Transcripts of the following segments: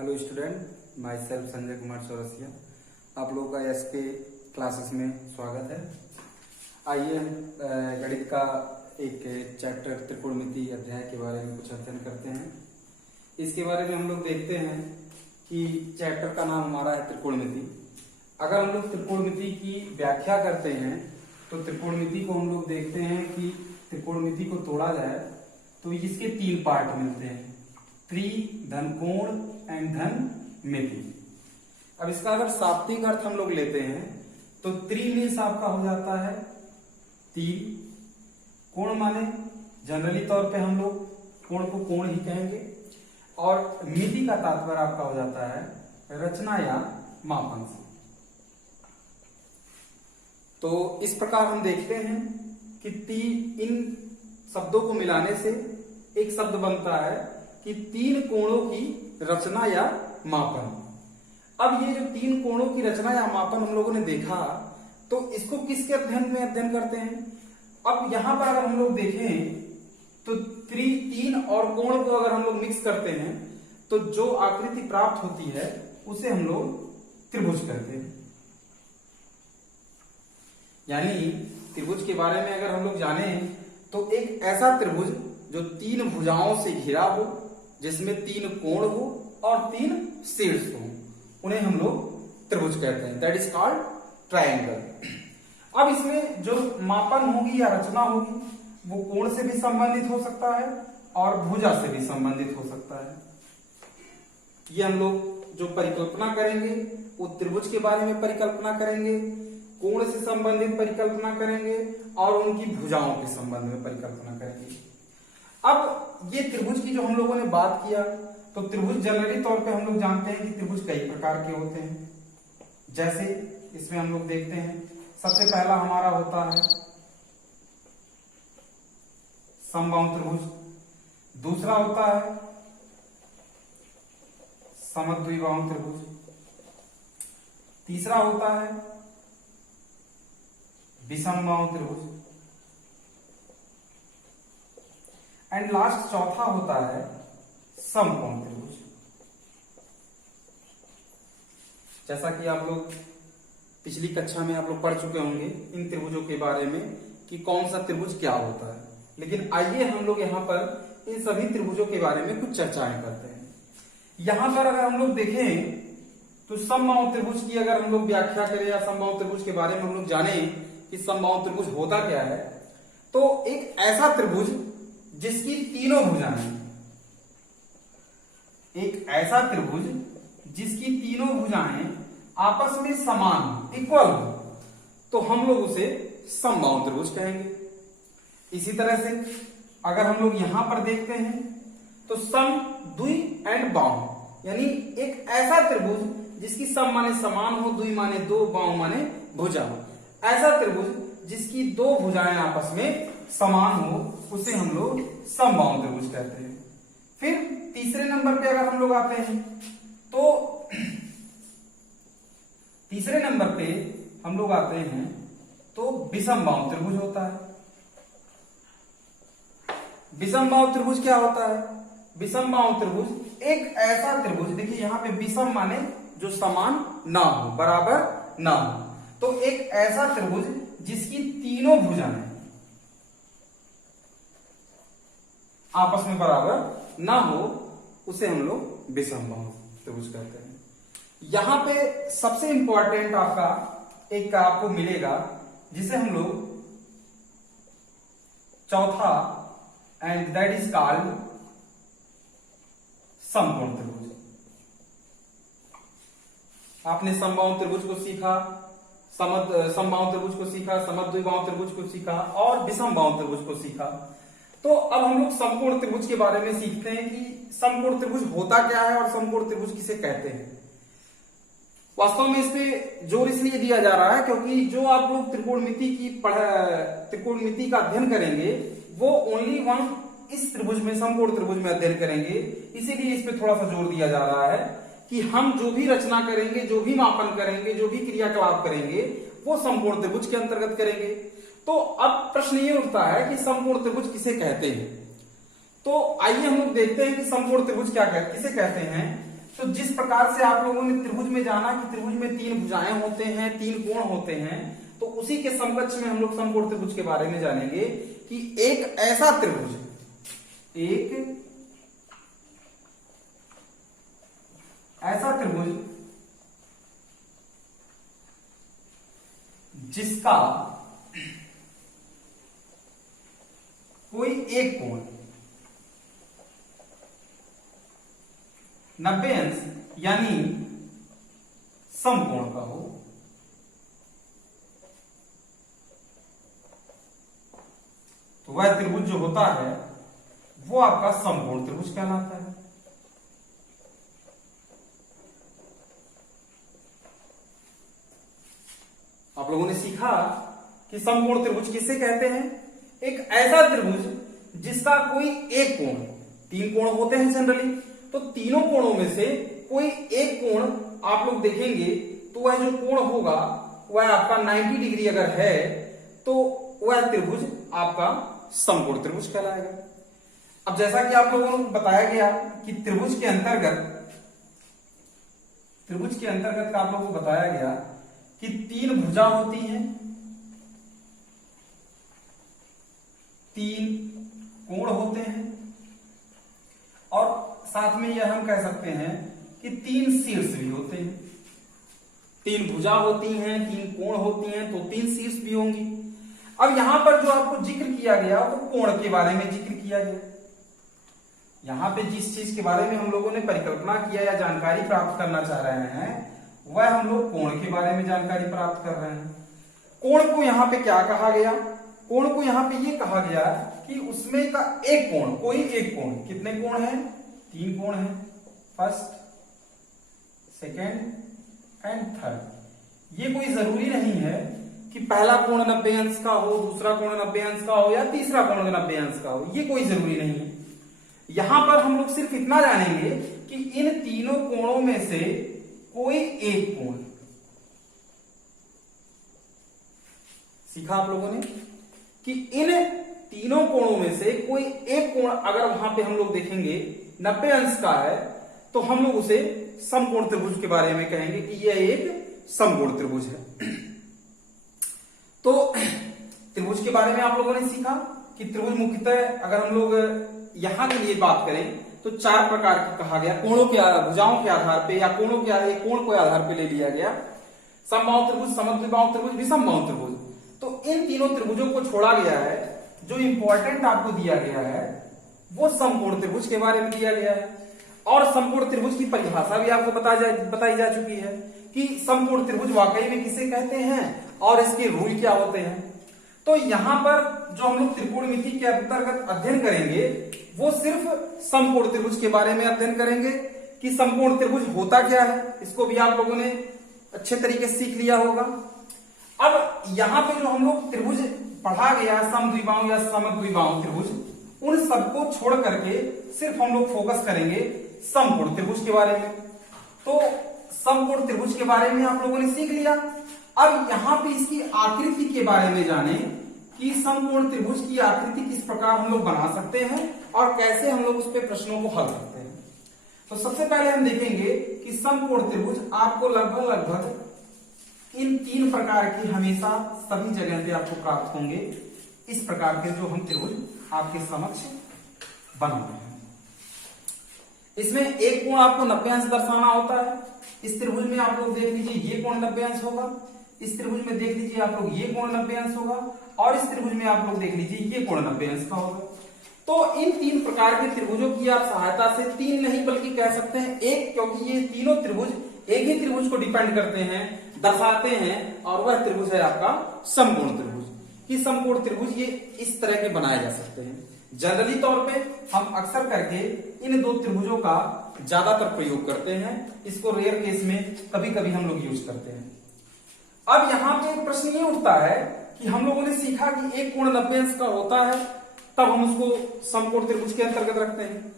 Hello student, my self Sanjay Kumar Chaurasia. आप लोगों का एसके क्लासेस में स्वागत है। आइए हम गणित का एक चैप्टर त्रिकोणमिति अध्याय के बारे में कुछ अध्ययन करते हैं। इसके बारे में हम लोग देखते हैं कि चैप्टर का नाम हमारा है त्रिकोणमिति। अगर हम लोग त्रिकोणमिति की व्याख्या करते हैं तो त्रिकोणमिति को हम लोग देखते हैं कि त्रिकोणमिति को तोड़ा जाए तो इसके तीन पार्ट मिलते हैं, त्रि, धन कोण एंड धन मिति। अब इसका अगर शाब्दिक अर्थ हम लोग लेते हैं तो त्रि मीन्स आपका हो जाता है तीन, कोण माने जनरली तौर पे हम लोग कोण को कोण ही कहेंगे, और मिति का तात्पर्य आपका हो जाता है रचना या मापन से। तो इस प्रकार हम देखते हैं कि इन शब्दों को मिलाने से एक शब्द बनता है कि तीन कोणों की रचना या मापन। अब ये जो तीन कोणों की रचना या मापन हम लोगों ने देखा, तो इसको किसके अध्ययन में अध्ययन करते हैं। अब यहां पर अगर हम लोग देखें तो तीन और कोण को अगर हम लोग मिक्स करते हैं तो जो आकृति प्राप्त होती है उसे हम लोग त्रिभुज कहते हैं। यानी त्रिभुज के बारे में अगर हम लोग जाने तो एक ऐसा त्रिभुज जो तीन भुजाओं से घिरा हो, जिसमें तीन कोण हो और तीन शीर्ष हो, उन्हें हम लोग त्रिभुज कहते हैं। That is called triangle. अब इसमें जो मापन होगी या रचना होगी वो कोण से भी संबंधित हो सकता है और भुजा से भी संबंधित हो सकता है। ये हम लोग जो परिकल्पना करेंगे वो त्रिभुज के बारे में परिकल्पना करेंगे, कोण से संबंधित परिकल्पना करेंगे और उनकी भुजाओं के संबंध में परिकल्पना करेंगे। अब ये त्रिभुज की जो हम लोगों ने बात किया, तो त्रिभुज जनरली तौर पे हम लोग जानते हैं कि त्रिभुज कई प्रकार के होते हैं। जैसे इसमें हम लोग देखते हैं, सबसे पहला हमारा होता है समबाहु त्रिभुज, दूसरा होता है समद्विबाहु त्रिभुज, तीसरा होता है विषमबाहु त्रिभुज एंड लास्ट चौथा होता है समकोण त्रिभुज। जैसा कि आप लोग पिछली कक्षा में आप लोग पढ़ चुके होंगे इन त्रिभुजों के बारे में कि कौन सा त्रिभुज क्या होता है, लेकिन आइए हम लोग यहाँ पर इन सभी त्रिभुजों के बारे में कुछ चर्चाएं करते हैं। यहां पर अगर हम लोग देखें तो समबाहु त्रिभुज की अगर हम लोग व्याख्या करें या समबाहु त्रिभुज के बारे में हम लोग जाने कि समबाहु त्रिभुज होता क्या है, तो एक ऐसा त्रिभुज जिसकी तीनों भुजाएं, एक ऐसा त्रिभुज जिसकी तीनों भुजाएं आपस में समान इक्वल हो, तो हम लोग उसे समबाहु त्रिभुज कहेंगे। इसी तरह से अगर हम लोग यहां पर देखते हैं तो सम, द्वि एंड बाहु, यानी एक ऐसा त्रिभुज जिसकी सम माने समान हो, द्वि माने दो, बाहु माने भुजा हो, ऐसा त्रिभुज जिसकी दो भुजाएं आपस में समान हो, उसे हम लोग समबाहु त्रिभुज कहते हैं। फिर तीसरे नंबर पे अगर हम लोग आते हैं तो तीसरे नंबर पे हम लोग आते हैं तो विषमबाहु त्रिभुज होता है। विषमबाहु त्रिभुज क्या होता है? विषमबाहु त्रिभुज एक ऐसा त्रिभुज, देखिए यहां पे विषम माने जो समान ना हो, बराबर ना हो, तो एक ऐसा त्रिभुज जिसकी तीनों भुजाएं आपस में बराबर ना हो, उसे हम लोग विषमबाहु त्रिभुज कहते हैं। यहां पे सबसे इंपॉर्टेंट आपका एक का आपको मिलेगा जिसे हम लोग चौथा, एंड दैट इज कॉल्ड समकोण त्रिभुज। आपने समबाहु त्रिभुज को सीखा, समबाहु त्रिभुज को सीखा, समद्विबाहु त्रिभुज को सीखा और विषमबाहु त्रिभुज को सीखा। तो अब हम लोग समकोण त्रिभुज के बारे में सीखते हैं कि समकोण त्रिभुज होता क्या है और समकोण त्रिभुज किसे कहते हैं। वास्तव में इस पे जोर इसलिए दिया जा रहा है क्योंकि जो आप लोग त्रिकोणमिति का अध्ययन करेंगे वो ओनली वन इस त्रिभुज में, समकोण त्रिभुज में अध्ययन करेंगे। इसीलिए इस पे थोड़ा सा जोर दिया जा रहा है कि हम जो भी रचना करेंगे, जो भी मापन करेंगे, जो भी क्रियाकलाप करेंगे, वो समकोण त्रिभुज के अंतर्गत करेंगे। तो अब प्रश्न ये उठता है कि समकोण त्रिभुज किसे कहते हैं। तो आइए हम लोग देखते हैं कि समकोण त्रिभुज किसे कहते हैं। तो जिस प्रकार से आप लोगों ने त्रिभुज में जाना कि त्रिभुज में 3 भुजाएं होते हैं, 3 कोण होते हैं, तो उसी के समकक्ष में हम लोग समकोण त्रिभुज के बारे में जानेंगे कि एक ऐसा त्रिभुज, एक ऐसा त्रिभुज जिसका कोई एक कोण 90 अंश यानी समकोण का हो, तो वह त्रिभुज जो होता है वो आपका समकोण त्रिभुज कहलाता है। आप लोगों ने सीखा कि समकोण त्रिभुज किसे कहते हैं? एक ऐसा त्रिभुज जिसका कोई एक कोण, 3 कोण होते हैं जनरली, तो तीनों कोणों में से कोई एक कोण आप लोग देखेंगे तो वह जो कोण होगा वह आपका 90 डिग्री अगर है तो वह त्रिभुज आपका समकोण त्रिभुज कहलाएगा। अब जैसा कि आप लोगों को बताया गया कि त्रिभुज के अंतर्गत का आप लोगों को बताया गया कि 3 भुजा होती हैं, 3 कोण होते हैं और साथ में यह हम कह सकते हैं कि 3 शीर्ष भी होते हैं। 3 भुजा होती हैं, 3 कोण होती हैं, तो 3 शीर्ष भी होंगी। अब यहां पर जो आपको जिक्र किया गया वो कोण के बारे में जिक्र किया गया। यहां पे जिस चीज के बारे में हम लोगों ने परिकल्पना किया या जानकारी प्राप्त करना चाह रहे हैं वह हम लोग कोण के बारे में जानकारी प्राप्त कर रहे हैं। कोण को यहां पे क्या कहा गया? कोण को यहां पे ये कहा गया कि उसमें का एक कोण, कोई एक कोण, कितने कोण हैं? 3 कोण हैं, फर्स्ट, सेकेंड एंड थर्ड। ये कोई जरूरी नहीं है कि पहला कोण 90 अंश का हो, दूसरा कोण 90 अंश का हो या तीसरा कोण 90 अंश का हो, ये कोई जरूरी नहीं है। यहां पर हम लोग सिर्फ इतना जानेंगे कि इन तीनों कोणों में से कोई एक कोण, सीखा आप लोगों ने कि इन तीनों कोणों में से कोई एक कोण अगर वहां पे हम लोग देखेंगे 90 अंश का है तो हम लोग उसे समकोण त्रिभुज के बारे में कहेंगे कि यह एक समकोण त्रिभुज है। तो त्रिभुज के बारे में आप लोगों ने सीखा कि त्रिभुज मुख्यतः अगर हम लोग यहां के लिए बात करें तो 4 प्रकार की कहा गया, कोणों के भुजाओं के आधार पे या कोणों के कोण को आधार पे ले लिया गया। समबाहु त्रिभुज, समद्विबाहु त्रिभुज, विषमबाहु त्रिभुज। तो इन तीनों त्रिभुजों को छोड़ा गया है। जो इंपॉर्टेंट आपको दिया गया है वो समकोण त्रिभुज के बारे में दिया गया है और समकोण त्रिभुज की परिभाषा भी आपको बताई जा चुकी है कि समकोण त्रिभुज वाकई में किसे कहते हैं और इसके रूल क्या होते हैं। तो यहां पर जो हम लोग त्रिकोणमिति के अंतर्गत अध्ययन करेंगे वो सिर्फ समकोण त्रिभुज के बारे में अध्ययन करेंगे कि समकोण त्रिभुज होता क्या है। इसको भी आप लोगों ने अच्छे तरीके से सीख लिया होगा। अब यहां पे जो हम लोग त्रिभुज पढ़ा गया, समद्विबाहु या समद्विबाहु त्रिभुज, उन सबको छोड़ करके सिर्फ हम लोग फोकस करेंगे समकोण त्रिभुज के बारे में। तो समकोण त्रिभुज के बारे में आप लोगों ने सीख लिया। अब यहां पे इसकी आकृति के बारे में जाने कि समकोण त्रिभुज की आकृति किस प्रकार हम लोग बना सकते हैं और कैसे हम लोग उस पे प्रश्नों को हल करते हैं। तो सबसे पहले हम देखेंगे कि समकोण त्रिभुज आपको लगभग इन 3 प्रकार की हमेशा सभी जगह पे आपको प्राप्त होंगे। इस प्रकार के जो हम त्रिभुज आपके समक्ष बनाते हैं, इसमें एक कोण आपको 90 अंश दर्शाना होता है। इस त्रिभुज में आप लोग देख लीजिए ये कोण 90 अंश होगा, इस त्रिभुज में देख लीजिए आप लोग ये कोण 90 अंश होगा और इस त्रिभुज में आप लोग देख लीजिए ये कोण 90 अंश का होगा। तो इन 3 प्रकार के त्रिभुजों की आप सहायता से, 3 नहीं बल्कि कह सकते हैं 1, क्योंकि ये तीनों त्रिभुज एक ही त्रिभुज को डिपेंड करते हैं, दर्शाते हैं, और वह त्रिभुज है आपका समकोण त्रिभुज। कि समकोण त्रिभुज ये इस तरह के बनाए जा सकते हैं। जनरली तौर पे हम अक्सर करके इन 2 त्रिभुजों का ज्यादातर प्रयोग करते हैं, इसको रेयर केस में कभी कभी हम लोग यूज करते हैं। अब यहां पे प्रश्न ये उठता है कि हम लोगों ने सीखा कि एक कोण 90 अंश का होता है, तब हम उसको समकोण त्रिभुज के अंतर्गत रखते हैं।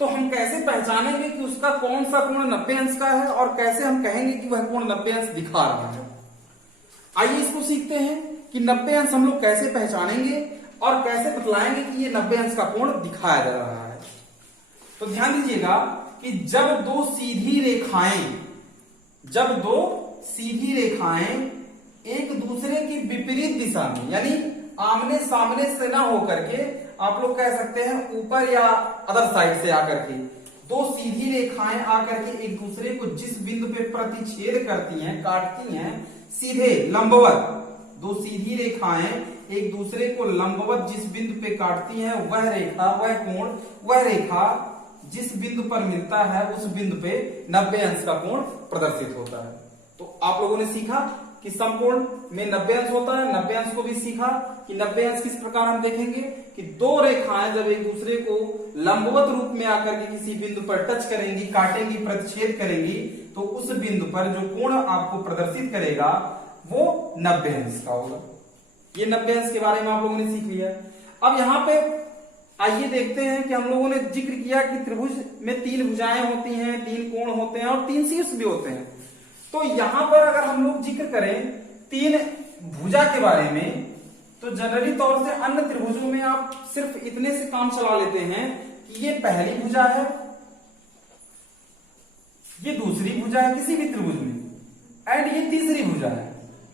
तो हम कैसे पहचानेंगे कि उसका कौन सा कोण 90 अंश का है और कैसे हम कहेंगे कि वह कोण 90 अंश दिखा रहा है। आइए इसको सीखते हैं कि 90 अंश हम लोग कैसे पहचानेंगे और कैसे बतलाएंगे कि ये 90 अंश का कोण दिखाया जा रहा है। तो ध्यान दीजिएगा कि जब दो सीधी रेखाएं एक दूसरे की विपरीत दिशा में, यानी आमने सामने से ना होकर के, आप लोग कह सकते हैं ऊपर या अदर साइड से आकर के, दो सीधी रेखाएं आकर के एक दूसरे को जिस बिंदु पे प्रतिच्छेद करती हैं, काटती हैं, सीधे लंबवत, दो सीधी रेखाएं एक दूसरे को लंबवत जिस बिंदु पे काटती हैं, वह रेखा, वह कोण, वह रेखा जिस बिंदु पर मिलता है उस बिंदु पे 90 अंश का कोण प्रदर्शित होता है। तो आप लोगों ने सीखा कि समकोण में 90 अंश होता है। 90 अंश को भी सीखा कि 90 अंश किस प्रकार हम देखेंगे कि दो रेखाएं जब एक दूसरे को लंबवत रूप में आकर के किसी बिंदु पर टच करेंगी, काटेंगी, प्रतिच्छेद करेंगी, तो उस बिंदु पर जो कोण आपको प्रदर्शित करेगा वो 90 अंश का होगा। ये 90 अंश के बारे में आप लोगों ने सीख लिया। अब यहाँ पे आइए देखते हैं कि हम लोगों ने जिक्र किया कि त्रिभुज में 3 भुजाएं होती हैं, 3 कोण होते हैं और 3 शीर्ष भी होते हैं। तो यहां पर अगर हम लोग जिक्र करें 3 भुजा के बारे में, तो जनरली तौर से अन्य त्रिभुजों में आप सिर्फ इतने से काम चला लेते हैं कि ये पहली भुजा है, ये दूसरी भुजा है किसी भी त्रिभुज में, एंड ये तीसरी भुजा है।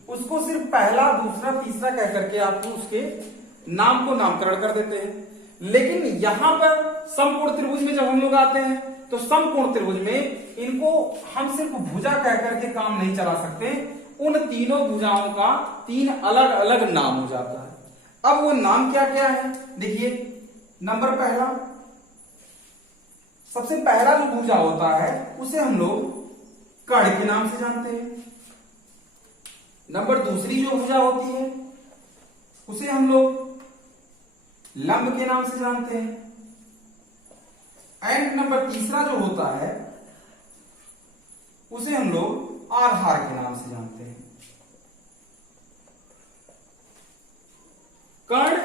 उसको सिर्फ पहला, दूसरा, तीसरा कह करके आपको उसके नाम को नामकरण कर देते हैं। लेकिन यहां पर समकोण त्रिभुज में जब हम लोग आते हैं तो समकोण त्रिभुज में इनको हम सिर्फ भुजा कह करके काम नहीं चला सकते, उन तीनों भुजाओं का 3 अलग अलग नाम हो जाता है। अब वो नाम क्या क्या है देखिए। नंबर पहला, सबसे पहला जो भुजा होता है उसे हम लोग कर्ण के नाम से जानते हैं। नंबर दूसरी जो भुजा होती है उसे हम लोग लंब के नाम से जानते हैं। एंड नंबर तीसरा जो होता है उसे हम लोग आधार के नाम से जानते हैं। कर्ण,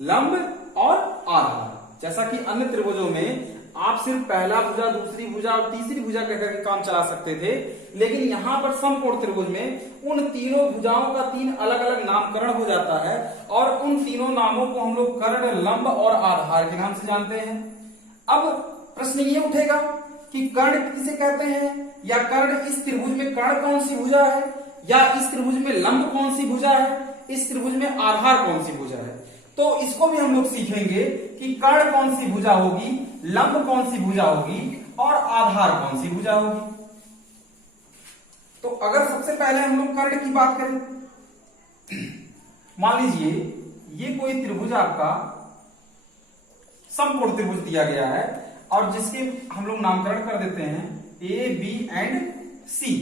लंब और आधार। जैसा कि अन्य त्रिभुजों में आप सिर्फ पहला भुजा, दूसरी भुजा और तीसरी भुजा कहकर के काम चला सकते थे, लेकिन यहां पर समकोण त्रिभुज में उन तीनों भुजाओं का 3 अलग अलग नामकरण हो जाता है और उन तीनों नामों को हम लोग कर्ण, लंब और आधार के नाम से जानते हैं। अब प्रश्न ये उठेगा कि कर्ण किसे कहते हैं, या कर्ण इस त्रिभुज में कर्ण कौन सी भुजा है, या इस त्रिभुज में लंब कौन सी भुजा है, इस त्रिभुज में आधार कौन सी भुजा है। तो इसको भी हम लोग सीखेंगे कि कर्ण कौन सी भुजा होगी, लंब कौन सी भुजा होगी और आधार कौन सी भुजा होगी। तो अगर सबसे पहले हम लोग कर्ण की बात करें, मान लीजिए ये कोई त्रिभुज आपका समकोण त्रिभुज दिया गया है और जिसके हम लोग नामकरण कर देते हैं ए, बी एंड सी।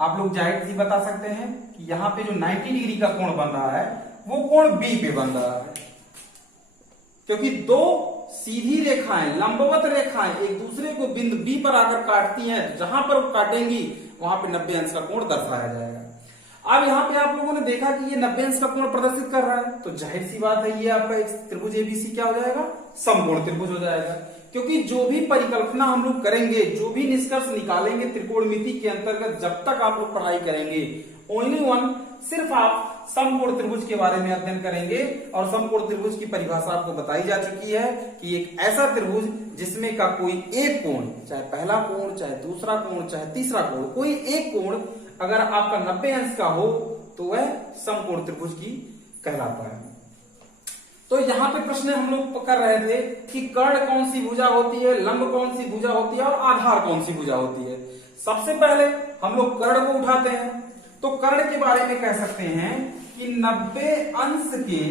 आप लोग जाहिर सी बता सकते हैं कि यहां पे जो 90 डिग्री का कोण बन रहा है वो कोण बी पे बन रहा है, क्योंकि दो सीधी रेखाएं, लंबवत रेखाएं एक दूसरे को बिंदु बी पर आकर काटती हैं, तो जहां पर काटेंगी वहां पे 90 अंश का कोण दर्शाया जाएगा। अब यहाँ पे आप लोगों ने देखा कि ये 90 अंश का कोण प्रदर्शित कर रहा है, तो जाहिर सी बात है ये आपका एक त्रिभुज एबीसी क्या हो जाएगा, समकोण त्रिभुज हो जाएगा। क्योंकि जो भी परिकल्पना हम लोग करेंगे, जो भी निष्कर्ष निकालेंगे त्रिकोणमिति के अंतर्गत, जब तक आप लोग पढ़ाई करेंगे, ओनली वन सिर्फ आप समकोण त्रिभुज के बारे में अध्ययन करेंगे। और समकोण त्रिभुज की परिभाषा आपको बताई जा चुकी है कि एक ऐसा त्रिभुज जिसमें का कोई एक कोण, चाहे पहला कोण, चाहे दूसरा कोण, चाहे तीसरा कोण, कोई एक कोण अगर आपका 90 अंश का हो तो वह समकोण त्रिभुज की कहलाता है। तो यहाँ पे प्रश्न हम लोग कर रहे थे कि कर्ण कौन सी भुजा होती है, लंब कौन सी भुजा होती है और आधार कौन सी भुजा होती है। सबसे पहले हम लोग कर्ण को उठाते हैं, तो कर्ण के बारे में कह सकते हैं कि 90 अंश के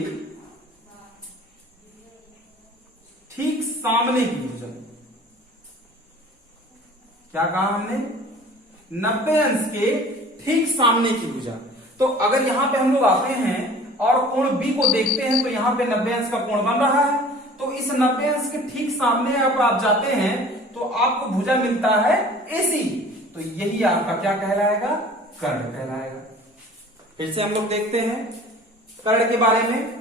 ठीक सामने की भुजा। क्या कहा हमने, 90 अंश के ठीक सामने की भुजा। तो अगर यहां पे हम लोग आते हैं और कोण बी को देखते हैं तो यहां पे 90 अंश का कोण बन रहा है, तो इस 90 अंश के ठीक सामने अब आप जाते हैं तो आपको भुजा मिलता है एसी, तो यही आपका क्या कहलाएगा, कर्ण कहलाएगा। फिर से हम लोग देखते हैं कर्ण के बारे में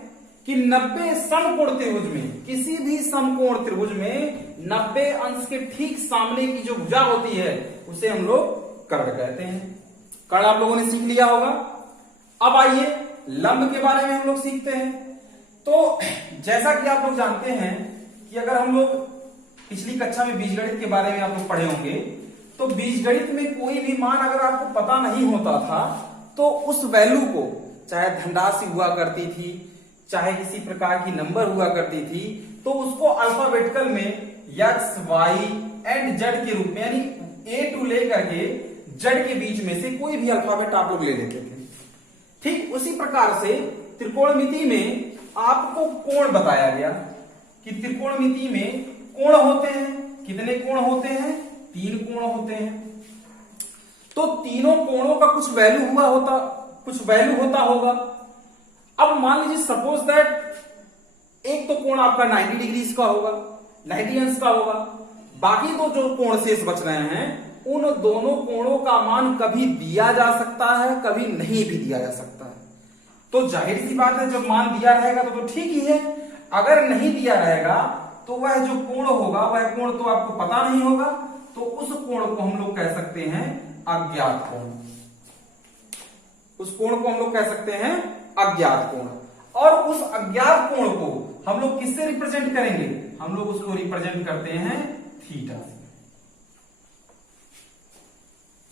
कि 90 समकोण त्रिभुज में, किसी भी समकोण त्रिभुज में 90 अंश के ठीक सामने की जो भुजा होती है उसे हम लोग कर्ण कहते हैं। कर्ण आप लोगों ने सीख लिया होगा। अब आइए लंब के बारे में हम लोग सीखते हैं। तो जैसा कि आप लोग जानते हैं कि अगर हम लोग पिछली कक्षा में बीजगणित के बारे में आप लोग पढ़े होंगे। तो बीजगणित में कोई भी मान अगर आपको पता नहीं होता था तो उस वैल्यू को, चाहे धनराशि हुआ करती थी, चाहे किसी प्रकार की नंबर हुआ करती थी, तो उसको अल्फाबेटिकल में एक्स वाई एंड जेड के रूप में, यानी ए टू लेकर के जेड के बीच में से कोई भी अल्फाबेट आप लोग ले लेते थे। ठीक उसी प्रकार से त्रिकोणमिति में आपको कोण बताया गया कि त्रिकोणमिति में कोण होते हैं। कितने कोण होते हैं? 3 कोण होते हैं। तो तीनों कोणों का कुछ वैल्यू होता होगा। अब मान लीजिए सपोज दैट एक तो कोण आपका 90 डिग्री का होगा, 90 अंश का होगा। बाकी तो जो कोण शेष बच रहे हैं उन दोनों कोणों का मान कभी दिया जा सकता है, कभी नहीं भी दिया जा सकता है। तो जाहिर सी बात है जब मान दिया रहेगा तो ठीक ही है, अगर नहीं दिया रहेगा तो वह जो कोण होगा वह कोण तो आपको पता नहीं होगा, तो उस कोण को हम लोग कह सकते हैं अज्ञात कोण। उस कोण को हम लोग कह सकते हैं अज्ञात कोण। और उस अज्ञात कोण को हम लोग किससे रिप्रेजेंट करेंगे? हम लोग उसको रिप्रेजेंट करते हैं थीटा से।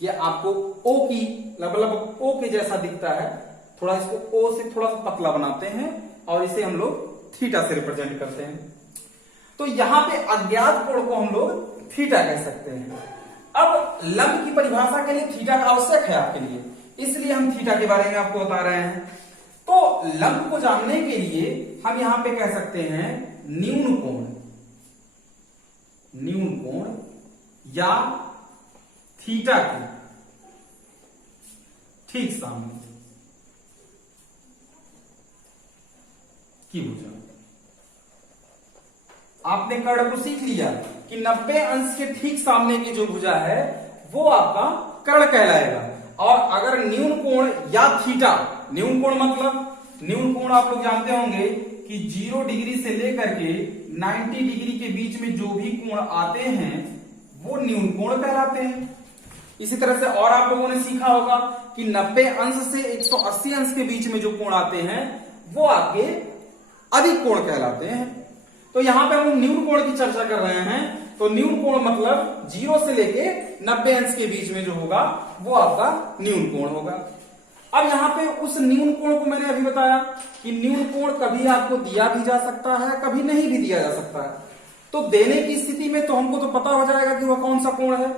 ये आपको ओ की मतलब ओ के जैसा दिखता है, थोड़ा इसको ओ से थोड़ा सा पतला बनाते हैं और इसे हम लोग थीटा से रिप्रेजेंट करते हैं। तो यहां पे अज्ञात कोण को हम लोग थीटा कह सकते हैं। अब लंब की परिभाषा के लिए थीटा का आवश्यक है आपके लिए, इसलिए हम थीटा के बारे में आपको बता रहे हैं। तो लंब को जानने के लिए हम यहां पे कह सकते हैं न्यून कोण या थीटा के ठीक सामने की भुजा। आपने कर्ण को सीख लिया कि 90 अंश के ठीक सामने की जो भुजा है वो आपका कर्ण कहलाएगा। और अगर न्यून कोण या थीटा, न्यून कोण मतलब, न्यून कोण आप लोग जानते होंगे कि 0 डिग्री से लेकर के 90 डिग्री के बीच में जो भी कोण आते हैं वो न्यून कोण कहलाते हैं। इसी तरह से और आप लोगों ने सीखा होगा कि 90 अंश से 180 अंश के बीच में जो कोण आते हैं वो आपके अधिक कोण कहलाते हैं। तो यहां पे हम न्यून कोण की चर्चा कर रहे हैं। तो न्यून कोण मतलब 0 से लेके 90 अंश के बीच में जो होगा वो आपका न्यून कोण होगा। अब यहां पे उस न्यून कोण को मैंने अभी बताया कि न्यून कोण कभी आपको दिया भी जा सकता है, कभी नहीं भी दिया जा सकता है। तो देने की स्थिति में तो हमको तो पता हो जाएगा कि वह कौन सा कोण है,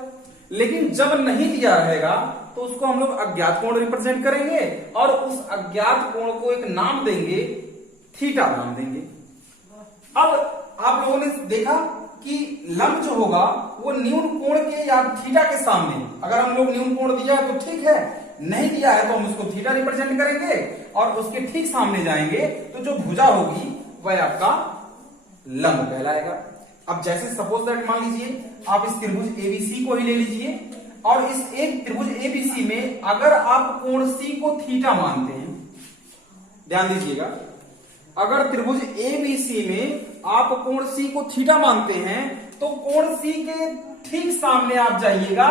लेकिन जब नहीं दिया रहेगा तो उसको हम लोग अज्ञात कोण रिप्रेजेंट करेंगे और उस अज्ञात कोण को एक नाम देंगे, थीटा नाम देंगे। अब आप लोगों ने देखा कि लंब जो होगा वो न्यून कोण के या थीटा के सामने, अगर हम लोग न्यून कोण दिया है तो ठीक है, नहीं दिया है तो हम उसको थीटा रिप्रेजेंट करेंगे और उसके ठीक सामने जाएंगे तो जो भुजा होगी वह आपका लंब कहलाएगा। अब जैसे सपोज दैट मान लीजिए आप इस त्रिभुज एबीसी को ही ले लीजिए और इस एक त्रिभुज एबीसी में अगर आप कोण सी को थीटा मानते हैं, ध्यान दीजिएगा, अगर त्रिभुज एबीसी में आप कोण सी को थीटा मानते हैं तो कोण सी के ठीक सामने आप जाइएगा,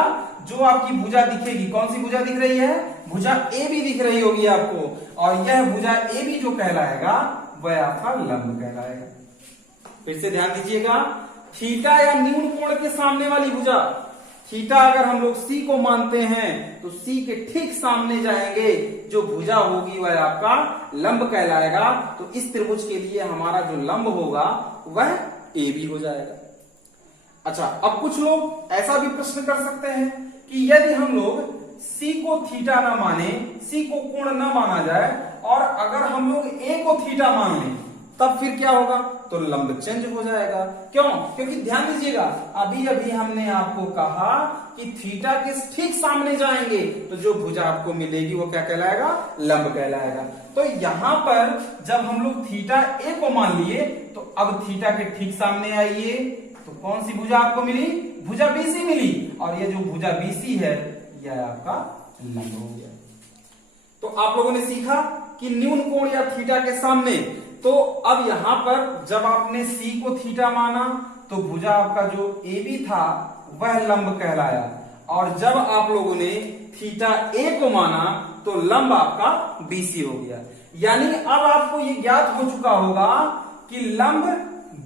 जो आपकी भुजा दिखेगी, कौन सी भुजा दिख रही है? भुजा ए बी दिख रही होगी आपको, और यह भुजा ए बी जो कहलाएगा वह आपका लंब कहलाएगा। फिर से ध्यान दीजिएगा, थीटा या न्यून कोण के सामने वाली भुजा, थीटा अगर हम लोग सी को मानते हैं तो सी के ठीक सामने जाएंगे, जो भुजा होगी वह आपका लंब कहलाएगा। तो इस त्रिभुज के लिए हमारा जो लंब होगा वह ए बी हो जाएगा। अच्छा, अब कुछ लोग ऐसा भी प्रश्न कर सकते हैं कि यदि हम लोग सी को थीटा ना माने, सी को कोण ना माना जाए और अगर हम लोग ए को थीटा मान लें तब फिर क्या होगा? तो लंब चेंज हो जाएगा। क्यों? क्योंकि ध्यान दीजिएगा, अभी अभी हमने आपको कहा कि थीटा के ठीक सामने जाएंगे तो जो भुजा आपको मिलेगी वो क्या कहलाएगा? लंब कहलाएगा। तो यहां पर जब हम लोग थीटा ए को मान लिए तो अब थीटा के ठीक सामने आइए तो कौन सी भुजा आपको मिली? भुजा बीसी मिली, और ये जो भुजा बीसी है यह आपका लंब हो गया। तो आप लोगों ने सीखा कि न्यून कोण या थीटा के सामने। तो अब यहां पर जब आपने सी को थीटा माना तो भुजा आपका जो ए बी था वह लंब कहलाया, और जब आप लोगों ने थीटा ए को माना तो लंब आपका बीसी हो गया। यानी अब आपको ये ज्ञात हो चुका होगा कि लंब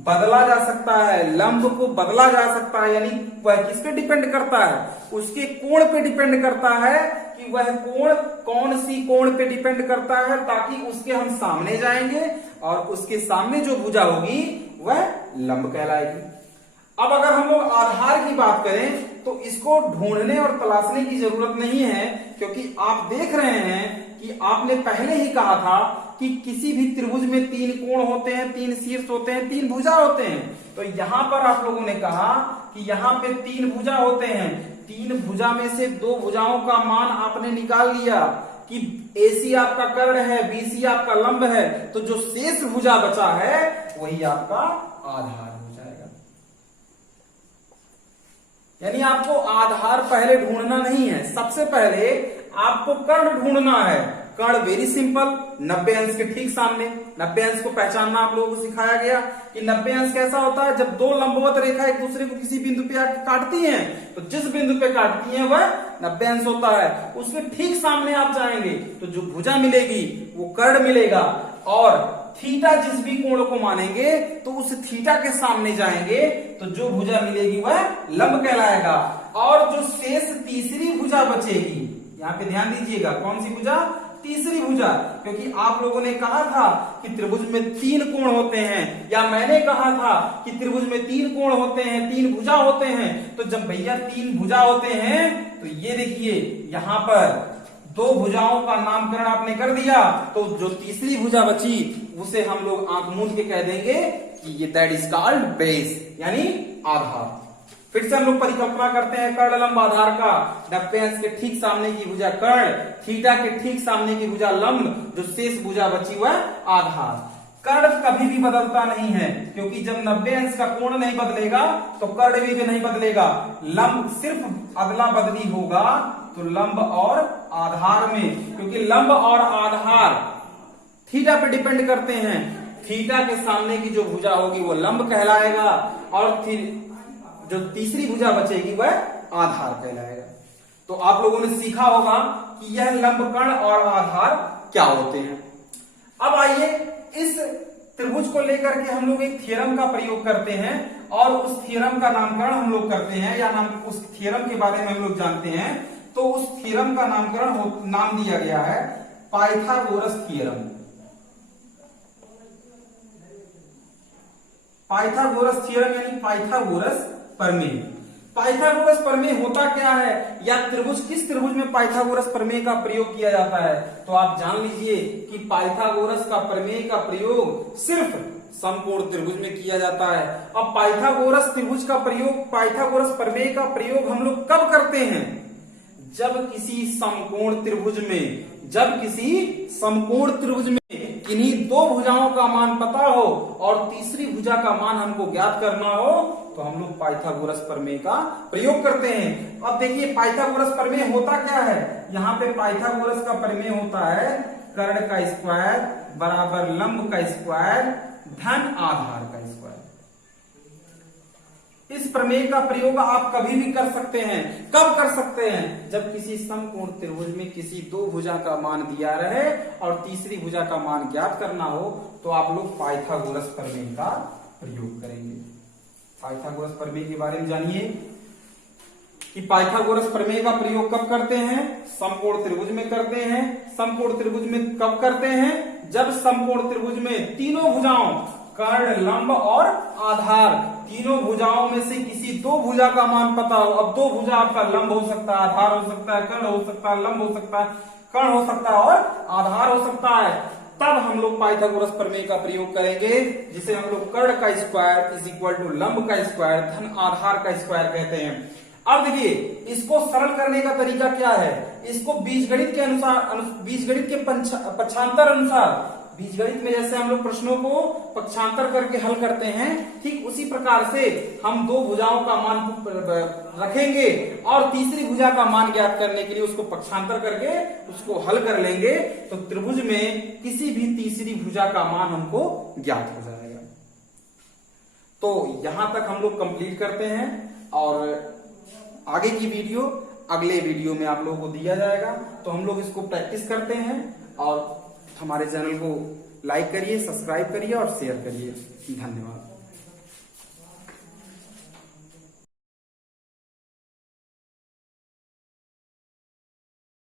बदला जा सकता है, लंब को बदला जा सकता है, यानी वह किस पे डिपेंड करता है, उसके कोण पे डिपेंड करता है कि वह कोण कौन सी कोण पे डिपेंड करता है, ताकि उसके हम सामने जाएंगे और उसके सामने जो भुजा होगी वह लंब कहलाएगी। अब अगर हम लोग आधार की बात करें तो इसको ढूंढने और तलाशने की जरूरत नहीं है, क्योंकि आप देख रहे हैं कि आपने पहले ही कहा था कि किसी भी त्रिभुज में 3 कोण होते हैं, 3 शीर्ष होते हैं, 3 भुजा होते हैं। तो यहां पर आप लोगों ने कहा कि यहां पे 3 भुजा होते हैं, 3 भुजा में से 2 भुजाओं का मान आपने निकाल लिया कि AC आपका कर्ण है, BC आपका लंब है, तो जो शेष भुजा बचा है वही आपका आधार हो जाएगा। यानी आपको आधार पहले ढूंढना नहीं है, सबसे पहले आपको कर्ण ढूंढना है। कर्ण वेरी सिंपल, 90 अंश के ठीक सामने। 90 अंश को पहचानना आप लोगों को सिखाया गया कि 90 अंश कैसा होता है, जब 2 लंबवत रेखा एक दूसरे को किसी बिंदु पे आकर काटती हैं, तो जिस बिंदु पे काटती हैं वह 90 अंश होता है। उसके ठीक सामने आप जाएंगे तो जो भुजा मिलेगी वो कर्ण मिलेगा, और थीटा जिस भी कोण को मानेंगे तो उस थीटा के सामने जाएंगे तो जो भुजा मिलेगी वह लंब कहलाएगा। और जो शेष तीसरी भुजा बचेगी, यहाँ पे ध्यान दीजिएगा, कौन सी भुजा, तीसरी भुजा, क्योंकि आप लोगों ने कहा था कि त्रिभुज में 3 कोण होते हैं, या मैंने कहा था कि त्रिभुज में 3 कोण होते हैं, 3 भुजा होते हैं। तो जब भैया 3 भुजा होते हैं तो ये देखिए यहां पर 2 भुजाओं का नामकरण आपने कर दिया, तो जो तीसरी भुजा बची उसे हम लोग आंख मूंद के कह देंगे कि ये दैट इज कॉल्ड बेस, यानी आधार। फिर से हम लोग परिकल्पना करते हैं कर्ण लंब आधार का। 90 अंश के ठीक सामने की भुजा कर्ण, थीटा के ठीक सामने की भुजा लंब, जो शेष भुजा बची वह आधार। कर्ण कभी भी बदलता नहीं है, क्योंकि जब 90 अंश का कोण नहीं बदलेगा तो कर्ण भी नहीं बदलेगा। लंब सिर्फ अदला बदली होगा तो लंब और आधार में, क्योंकि लंब और आधार थीटा पे डिपेंड करते हैं। थीटा के सामने की जो भुजा होगी वो लंब कहलाएगा, और जो तीसरी भुजा बचेगी वह आधार कहलाएगा। तो आप लोगों ने सीखा होगा कि यह लंब, कर्ण और आधार क्या होते हैं। अब आइए इस त्रिभुज को लेकर के हम लोग एक थ्योरम का प्रयोग करते हैं, और उस थ्योरम का नामकरण हम लोग करते हैं, या उस थ्योरम के बारे में हम लोग जानते हैं। तो उस थ्योरम का नामकरण नाम दिया गया है पाइथागोरस थ्योरम। पाइथागोरस थ्योरम यानी पाइथागोरस प्रमेय। पाइथागोरस प्रमेय होता क्या है, या त्रिभुज, किस त्रिभुज में पाइथागोरस प्रमेय का प्रयोग किया जाता है, तो आप जान लीजिए कि पाइथागोरस का प्रमेय का प्रयोग सिर्फ समकोण त्रिभुज में किया जाता है। अब पाइथागोरस त्रिभुज का प्रयोग, पाइथागोरस प्रमेय का प्रयोग हम लोग कब करते हैं, जब किसी समकोण त्रिभुज में किन्हीं 2 भुजाओं का मान पता हो और तीसरी भुजा का मान हमको ज्ञात करना हो, तो हम लोग पाइथागोरस प्रमेय का प्रयोग करते हैं। अब देखिए पाइथागोरस प्रमेय होता क्या है, यहाँ पे पाइथागोरस का प्रमेय होता है कर्ण का स्क्वायर बराबर लंब का स्क्वायर धन आधार का स्क्वायर। इस प्रमेय का प्रयोग आप कभी भी कर सकते हैं। कब कर सकते हैं, जब किसी समकोण त्रिभुज में किसी 2 भुजा का मान दिया रहे और तीसरी भुजा का मान ज्ञात करना हो, तो आप लोग पाइथागोरस प्रमेय का प्रयोग करेंगे। पाइथागोरस प्रमेय के बारे में जानिए कि पाइथागोरस प्रमेय का प्रयोग कब करते हैं, समकोण त्रिभुज में करते हैं। समकोण त्रिभुज में कब करते हैं, जब समकोण त्रिभुज में तीनों भुजाओं कर्ण, लंब और आधार, तीनों भुजाओं में से किसी 2 भुजा का मान पता हो। अब 2 भुजा आपका लंब हो सकता है, आधार हो सकता है, कर्ण हो सकता है, लंब हो सकता है, कर्ण हो सकता है और आधार हो सकता है, तब हम लोग पाइथागोरस प्रमेय का प्रयोग करेंगे, जिसे हम लोग कर्ण का स्क्वायर इज इक्वल टू लंब का स्क्वायर धन आधार का स्क्वायर कहते हैं। अब देखिए इसको सरल करने का तरीका क्या है, इसको बीजगणित के अनुसार, बीजगणित के पक्षांतर अनुसार, बीजगणित में जैसे हम लोग प्रश्नों को पक्षांतर करके हल करते हैं, ठीक उसी प्रकार से हम 2 भुजाओं का मान रखेंगे और तीसरी भुजा का मान ज्ञात करने के लिए उसको पक्षांतर करके उसको हल कर लेंगे, तो त्रिभुज में किसी भी तीसरी भुजा का मान हमको ज्ञात हो जाएगा। तो यहां तक हम लोग कंप्लीट करते हैं, और आगे की वीडियो अगले वीडियो में आप लोगों को दिया जाएगा। तो हम लोग इसको प्रैक्टिस करते हैं, और हमारे चैनल को लाइक करिए, सब्सक्राइब करिए और शेयर करिए। धन्यवाद।